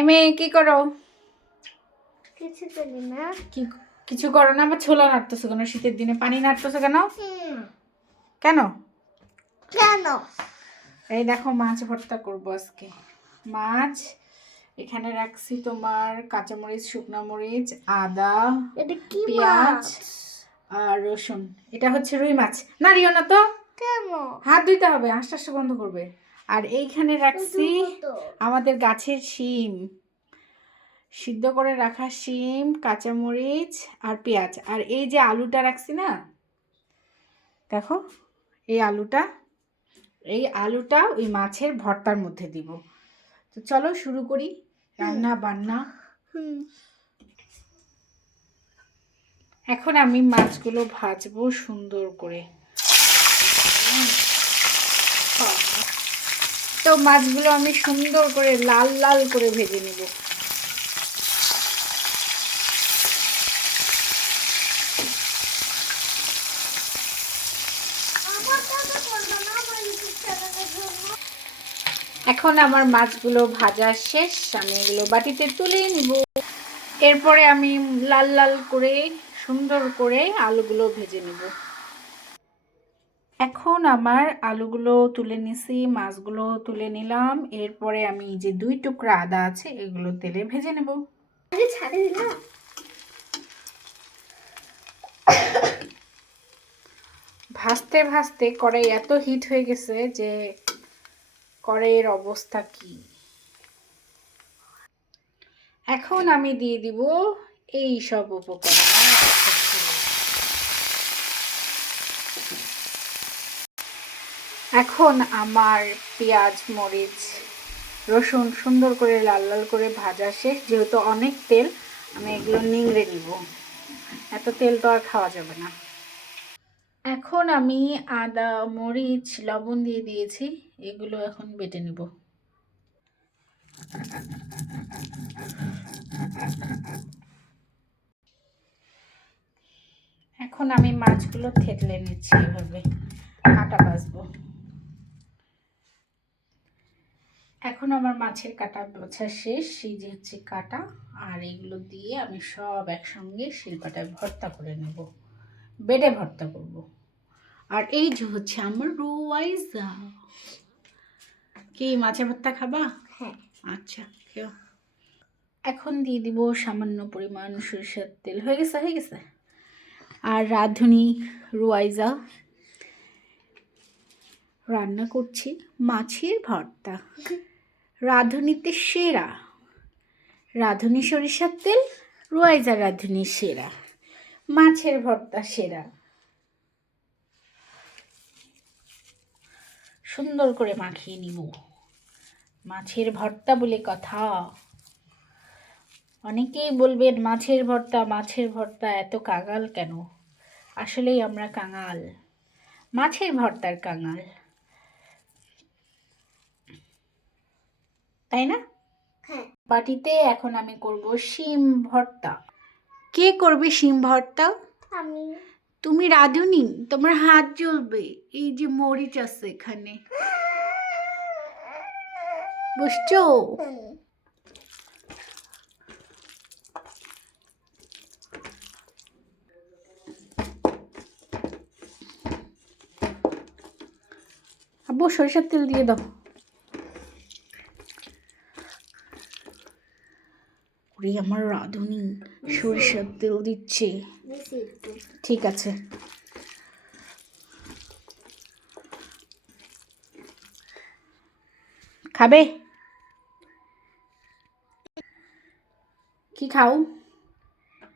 এই মেয়ে কি করো? কিছু করি না। কি কিছু করো না? আবার ছোলা নাড়তেছো কেন? শীতের দিনে পানি নাড়তেছো কেন? কেন? কেন? এই দেখো মাছ ভর্তা করবো আজকে। মাছ এখানে রাখছি তোমার কাঁচামরিচ, শুকনা মরিচ, আদা, এটা কি পেঁয়াজ মাছ? আর রসুন। এটা হচ্ছে রুই মাছ। নাড়িও না তো, কেন? হাত ধুইতে হবে, আস্তে আস্তে বন্ধ করবে। আর এইখানে রাখছি তো আমাদের গাছের শিম, সিদ্ধ করে রাখা শিম, কাঁচামরিচ আর পেঁয়াজ। আর এই যে আলুটা রাখছি না, দেখো এই আলুটা ওই মাছের ভর্তার মধ্যে দিব। তো চলো শুরু করি রান্না বান্না। এখন আমি মাছগুলো ভাজবো সুন্দর করে। তো মাছগুলো আমি সুন্দর করে লাল লাল করে ভেজে নেব। এখন আমার মাছগুলো ভাজা শেষ, আমি এগুলো বাটিতে তুলে নিব। এরপরে আমি লাল লাল করে সুন্দর করে আলুগুলো ভেজে নেব। এখন আমার আলুগুলো তুলে নিছি, মাছগুলো তুলে নিলাম। এরপরে আমি যে 2 টুকরা আদা আছে এগুলো তেলে ভেজে নেব। ভাজতে ভাজতে কড়াই এত হিট হয়ে গেছে যে কড়াইয়ের অবস্থা কি। এখন আমি দিয়ে দিব এই সব উপকরণ। এখন আমার পেঁয়াজ, মরিচ, রসুন সুন্দর করে লাল লাল করে ভাজা শেষ। যেহেতু অনেক তেল, আমি এগুলো নিংড়ে নিব, এত তেল তো আর খাওয়া যাবে না। এখন আমি আদা, মরিচ, লবণ দিয়ে দিয়েছি, এগুলো এখন বেটে নেব। এখন আমি মাছগুলো থেতলে নিচ্ছি, এভাবে কাটা বাছবো। এখন আমার মাছের কাটা বাছা শেষ, এই যে হচ্ছে কাটা। আর এগুলো দিয়ে আমি সব একসঙ্গে শিলপাটায় ভর্তা করে নেব, বেটে ভর্তা করব। আর এই যে হচ্ছে আমার রুয়াইজা। কি মাছের ভর্তা খাবা? হ্যাঁ। আচ্ছা খেও। এখন দিয়ে দিব সামান্য পরিমাণ সরিষার তেল। হয়ে গেছে। আর রাঁধুনি রুয়াইজা রান্না করছি মাছের ভর্তা। রাঁধুনিতে সেরা, রাঁধুনি সরিষার তেল, রুয়াইজা রাঁধুনি সেরা, মাছের ভর্তা সেরা। সুন্দর করে মাখিয়ে নিব। মাছের ভর্তা বলে কথা। অনেকেই বলবেন মাছের ভর্তা এত কাঙাল কেন? আসলেই আমরা কাঙাল, মাছের ভর্তার কাঙাল, তাই না? হ্যাঁ। বাটিতে এখন আমি করব শিম ভর্তা। কে করবে শিম ভর্তা? আমি। তুমি রাঁধুনি, তোমার হাত জ্বলবে। এই যে মরিচ আছে এখানে, বুঝছো? আব্বু সরিষার তেল দিয়ে দাও। ওরে আমার রাঁধুনি সরিষার তেল দিচ্ছে। ঠিক আছে। খাবে? কি খাও?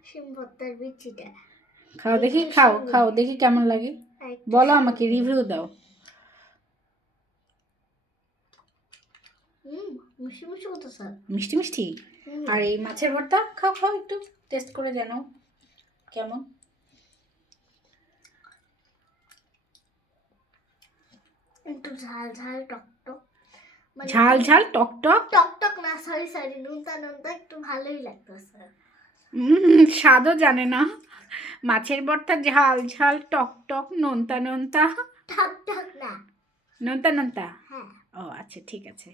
শিম ভর্তার বিচিটা খাও দেখি, খাও দেখি কেমন লাগে। বলো, আমাকে রিভিউ দাও। মিষ্টি মিষ্টি কত স্যার? মিষ্টি মিষ্টি। আর এই মাছের ভর্তা খাও একটু টেস্ট করে জানো কেমন। একটু ঝাল ঝাল টক টক, ঝাল ঝাল টক টক। টক টক না, সরি নুনতা একটু ভালোই লাগতেছে। স্বাদও জানে না। মাছের ভর্তা ঝাল ঝাল টক টক নোনতা টক টক না, নোনতা। হ্যাঁ। ও আচ্ছা ঠিক আছে।